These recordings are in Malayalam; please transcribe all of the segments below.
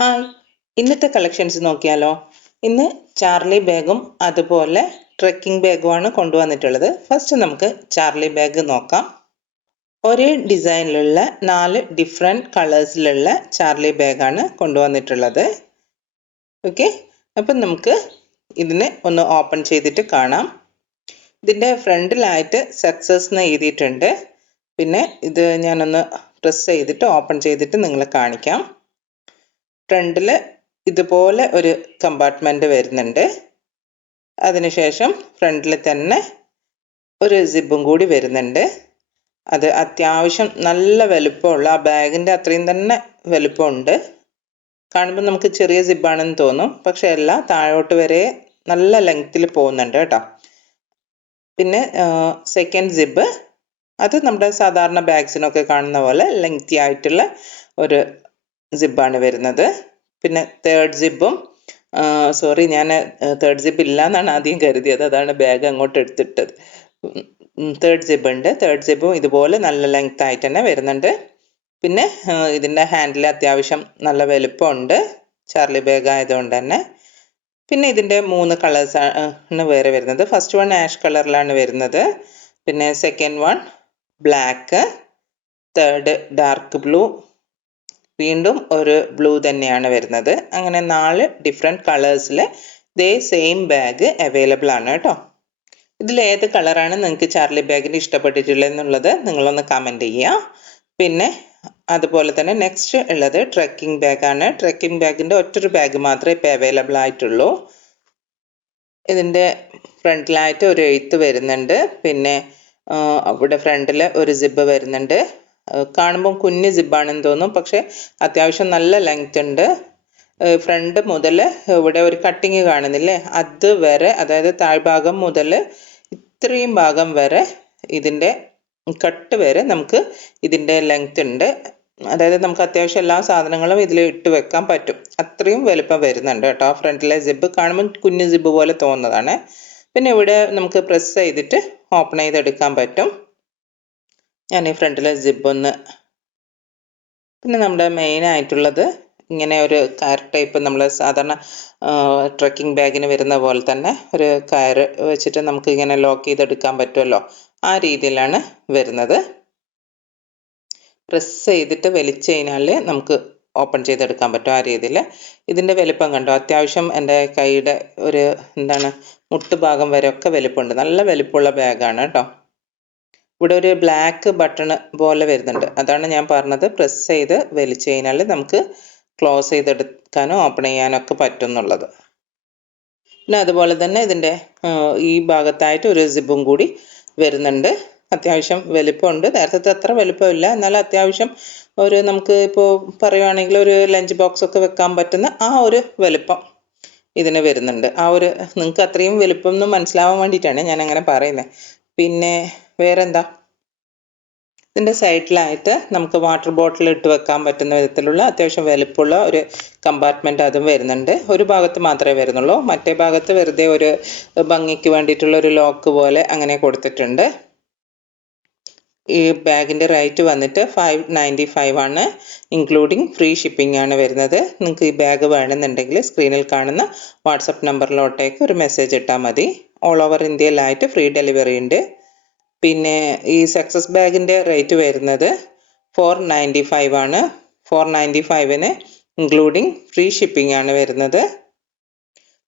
ഹായ്, ഇന്നത്തെ കളക്ഷൻസ് നോക്കിയാലോ. ഇന്ന് ചാർലി ബാഗും അതുപോലെ ട്രെക്കിംഗ് ബാഗുമാണ് കൊണ്ടുവന്നിട്ടുള്ളത്. ഫസ്റ്റ് നമുക്ക് ചാർലി ബാഗ് നോക്കാം. ഒരേ ഡിസൈനിലുള്ള 4 ഡിഫറെൻറ്റ് കളേഴ്സിലുള്ള ചാർലി ബാഗാണ് കൊണ്ടുവന്നിട്ടുള്ളത്. ഓക്കെ, അപ്പം നമുക്ക് ഇതിനെ ഒന്ന് ഓപ്പൺ ചെയ്തിട്ട് കാണാം. ഇതിൻ്റെ ഫ്രണ്ടിലായിട്ട് സക്സസ് എന്ന് എഴുതിയിട്ടുണ്ട്. പിന്നെ ഇത് ഞാനൊന്ന് പ്രസ് ചെയ്തിട്ട് ഓപ്പൺ ചെയ്തിട്ട് നിങ്ങളെ കാണിക്കാം. ഫ്രണ്ടിൽ ഇതുപോലെ ഒരു കമ്പാർട്ട്മെൻറ്റ് വരുന്നുണ്ട്. അതിനുശേഷം ഫ്രണ്ടിൽ തന്നെ ഒരു സിബും കൂടി വരുന്നുണ്ട്. അത് അത്യാവശ്യം നല്ല വലുപ്പമുള്ള ആ ബാഗിൻ്റെ അത്രയും തന്നെ വലുപ്പമുണ്ട്. കാണുമ്പോൾ നമുക്ക് ചെറിയ സിബാണെന്ന് തോന്നും, പക്ഷെ അല്ല, താഴോട്ട് വരെ നല്ല ലെങ്ത്തിൽ പോകുന്നുണ്ട് കേട്ടോ. പിന്നെ സെക്കൻഡ് സിബ്, അത് നമ്മുടെ സാധാരണ ബാഗ്സിനൊക്കെ കാണുന്ന പോലെ ലെങ്തി ആയിട്ടുള്ള ഒരു സിബാണ് വരുന്നത്. പിന്നെ തേർഡ് സിബും, ഞാൻ തേർഡ് സിബ് ഇല്ല എന്നാണ് ആദ്യം കരുതിയത്, അതാണ് ബാഗ് അങ്ങോട്ട് എടുത്തിട്ടത്. തേർഡ് സിബ് ഉണ്ട്. തേർഡ് സിബും ഇതുപോലെ നല്ല ലെങ്ത് ആയിട്ട് തന്നെ വരുന്നുണ്ട്. പിന്നെ ഇതിൻ്റെ ഹാൻഡിൽ അത്യാവശ്യം നല്ല വലുപ്പമുണ്ട്, ചാർലി ബാഗ് ആയതുകൊണ്ട് തന്നെ. പിന്നെ ഇതിൻ്റെ 3 കളേഴ്സ് ആണ് വേറെ വരുന്നത്. ഫസ്റ്റ് വൺ ആഷ് കളറിലാണ് വരുന്നത്. പിന്നെ second one black, third dark blue, വീണ്ടും ഒരു ബ്ലൂ തന്നെയാണ് വരുന്നത്. അങ്ങനെ 4 ഡിഫറെൻറ്റ് കളേഴ്സിൽ ഇതേ സെയിം ബാഗ് അവൈലബിൾ ആണ് കേട്ടോ. ഇതിൽ ഏത് കളറാണ് നിങ്ങൾക്ക് ചാർലി ബാഗിന് ഇഷ്ടപ്പെട്ടിട്ടുള്ളത് എന്നുള്ളത് നിങ്ങളൊന്ന് കമൻറ്റ് ചെയ്യുക. പിന്നെ അതുപോലെ തന്നെ നെക്സ്റ്റ് ഉള്ളത് ട്രെക്കിംഗ് ബാഗാണ്. ട്രെക്കിംഗ് ബാഗിൻ്റെ ഒറ്റൊരു ബാഗ് മാത്രമേ ഇപ്പോൾ അവൈലബിൾ ആയിട്ടുള്ളൂ. ഇതിൻ്റെ ഫ്രണ്ടിലായിട്ട് ഒരു എഴുത്ത് വരുന്നുണ്ട്. പിന്നെ അവിടെ ഫ്രണ്ടിൽ ഒരു സിബ് വരുന്നുണ്ട്. കാണുമ്പം കുഞ്ഞ് സിബാണെന്ന് തോന്നും, പക്ഷെ അത്യാവശ്യം നല്ല ലെങ്ത് ഉണ്ട്. ഫ്രണ്ട് മുതൽ ഇവിടെ ഒരു കട്ടിങ് കാണുന്നില്ലേ, അത് വരെ, അതായത് താഴ്ഭാഗം മുതൽ ഇത്രയും ഭാഗം വരെ ഇതിൻ്റെ കട്ട് വരെ നമുക്ക് ഇതിൻ്റെ ലെങ്ത് ഉണ്ട്. അതായത് നമുക്ക് അത്യാവശ്യം എല്ലാ സാധനങ്ങളും ഇതിൽ ഇട്ട് വെക്കാൻ പറ്റും, അത്രയും വലുപ്പം വരുന്നുണ്ട് കേട്ടോ. ഫ്രണ്ടിലെ സിബ് കാണുമ്പോൾ കുഞ്ഞു സിബ് പോലെ തോന്നുന്നതാണ്. പിന്നെ ഇവിടെ നമുക്ക് പ്രസ് ചെയ്തിട്ട് ഓപ്പൺ ചെയ്തെടുക്കാൻ പറ്റും. ഞാൻ ഈ ഫ്രണ്ടിലെ സിബ് ഒന്ന്, പിന്നെ നമ്മുടെ മെയിൻ ആയിട്ടുള്ളത് ഇങ്ങനെ ഒരു കയർ ടൈപ്പ്, നമ്മൾ സാധാരണ ട്രക്കിംഗ് ബാഗിന് വരുന്ന പോലെ തന്നെ ഒരു കയർ വെച്ചിട്ട് നമുക്ക് ഇങ്ങനെ ലോക്ക് ചെയ്തെടുക്കാൻ പറ്റുമല്ലോ, ആ രീതിയിലാണ് വരുന്നത്. പ്രസ് ചെയ്തിട്ട് വലിച്ചു കഴിഞ്ഞാൽ നമുക്ക് ഓപ്പൺ ചെയ്തെടുക്കാൻ പറ്റും, ആ രീതിയിൽ. ഇതിൻ്റെ വലിപ്പം കണ്ടോ, അത്യാവശ്യം എൻ്റെ കൈയുടെ ഒരു മുട്ടുഭാഗം വരെ ഒക്കെ വലിപ്പമുണ്ട്. നല്ല വലിപ്പമുള്ള ബാഗാണ് കേട്ടോ. ഇവിടെ ഒരു ബ്ലാക്ക് ബട്ടൺ പോലെ വരുന്നുണ്ട്, അതാണ് ഞാൻ പറഞ്ഞത് പ്രസ് ചെയ്ത് വലിച്ചു കഴിഞ്ഞാൽ നമുക്ക് ക്ലോസ് ചെയ്തെടുക്കാനോ ഓപ്പൺ ചെയ്യാനോ ഒക്കെ പറ്റും എന്നുള്ളത്. പിന്നെ അതുപോലെ തന്നെ ഇതിൻ്റെ ഈ ഭാഗത്തായിട്ട് ഒരു സിബും കൂടി വരുന്നുണ്ട്. അത്യാവശ്യം വലിപ്പമുണ്ട്. നേരത്തെ അത്ര വലിപ്പമില്ല, എന്നാലും അത്യാവശ്യം ഒരു, നമുക്ക് ഇപ്പോൾ പറയുവാണെങ്കിൽ ഒരു ലഞ്ച് ബോക്സ് ഒക്കെ വെക്കാൻ പറ്റുന്ന ആ ഒരു വലിപ്പം ഇതിന് വരുന്നുണ്ട്. ആ ഒരു, നിങ്ങൾക്ക് അത്രയും വലിപ്പം എന്ന് മനസ്സിലാവാൻ വേണ്ടിയിട്ടാണ് ഞാൻ അങ്ങനെ പറയുന്നത്. പിന്നെ വേറെന്താ, ഇതിൻ്റെ സൈഡിലായിട്ട് നമുക്ക് വാട്ടർ ബോട്ടിൽ ഇട്ട് വെക്കാൻ പറ്റുന്ന വിധത്തിലുള്ള അത്യാവശ്യം വലുപ്പമുള്ള ഒരു കമ്പാർട്ട്മെൻറ്റ് അതും വരുന്നുണ്ട്. ഒരു ഭാഗത്ത് മാത്രമേ വരുന്നുള്ളൂ, മറ്റേ ഭാഗത്ത് വെറുതെ ഒരു ഭംഗിക്ക് വേണ്ടിയിട്ടുള്ള ഒരു ലോക്ക് പോലെ അങ്ങനെ കൊടുത്തിട്ടുണ്ട്. ഈ ബാഗിൻ്റെ റേറ്റ് വന്നിട്ട് 595 ആണ്, ഇൻക്ലൂഡിങ് ഫ്രീ ഷിപ്പിംഗ് ആണ് വരുന്നത്. നിങ്ങൾക്ക് ഈ ബാഗ് വേണമെന്നുണ്ടെങ്കിൽ സ്ക്രീനിൽ കാണുന്ന വാട്സപ്പ് നമ്പറിലോട്ടേക്ക് ഒരു മെസ്സേജ് ഇട്ടാൽ മതി. ഓൾ ഓവർ ഇന്ത്യയിലായിട്ട് ഫ്രീ ഡെലിവറി ഉണ്ട്. പിന്നെ ഈ സക്സസ് ബാഗിൻ്റെ റേറ്റ് വരുന്നത് 495 ആണ്. 495-ന് ഇൻക്ലൂഡിങ് ഫ്രീ ഷിപ്പിംഗ് ആണ് വരുന്നത്.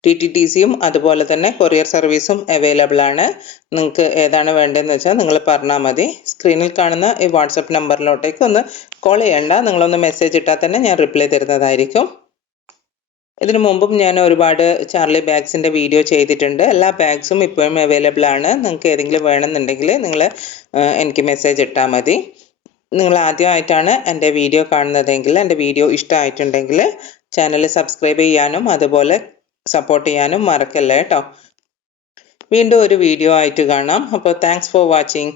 TTTCയും അതുപോലെ തന്നെ കൊറിയർ സർവീസും അവൈലബിൾ ആണ്. നിങ്ങൾക്ക് ഏതാണ് വേണ്ടതെന്ന് വെച്ചാൽ നിങ്ങൾ പറഞ്ഞാൽ മതി. സ്ക്രീനിൽ കാണുന്ന ഈ വാട്സപ്പ് നമ്പറിലോട്ടേക്ക് ഒന്ന് കോൾ ചെയ്യണ്ട, നിങ്ങളൊന്ന് മെസ്സേജ് ഇട്ടാൽ തന്നെ ഞാൻ റിപ്ലൈ തരുന്നതായിരിക്കും. ഇതിനു മുമ്പും ഞാൻ ഒരുപാട് ചാർലി ബാഗ്സിൻ്റെ വീഡിയോ ചെയ്തിട്ടുണ്ട്. എല്ലാ ബാഗ്സും ഇപ്പോഴും അവൈലബിൾ ആണ്. നിങ്ങൾക്ക് ഏതെങ്കിലും വേണമെന്നുണ്ടെങ്കിൽ നിങ്ങൾ എനിക്ക് മെസ്സേജ് ഇട്ടാൽ മതി. നിങ്ങൾ ആദ്യമായിട്ടാണ് എൻ്റെ വീഡിയോ കാണുന്നതെങ്കിൽ, എൻ്റെ വീഡിയോ ഇഷ്ടമായിട്ടുണ്ടെങ്കിൽ ചാനൽ സബ്സ്ക്രൈബ് ചെയ്യാനും അതുപോലെ സപ്പോർട്ട് ചെയ്യാനും മറക്കല്ലേ കേട്ടോ. വീണ്ടും ഒരു വീഡിയോ ആയിട്ട് കാണാം. അപ്പോൾ താങ്ക്സ് ഫോർ വാച്ചിങ്.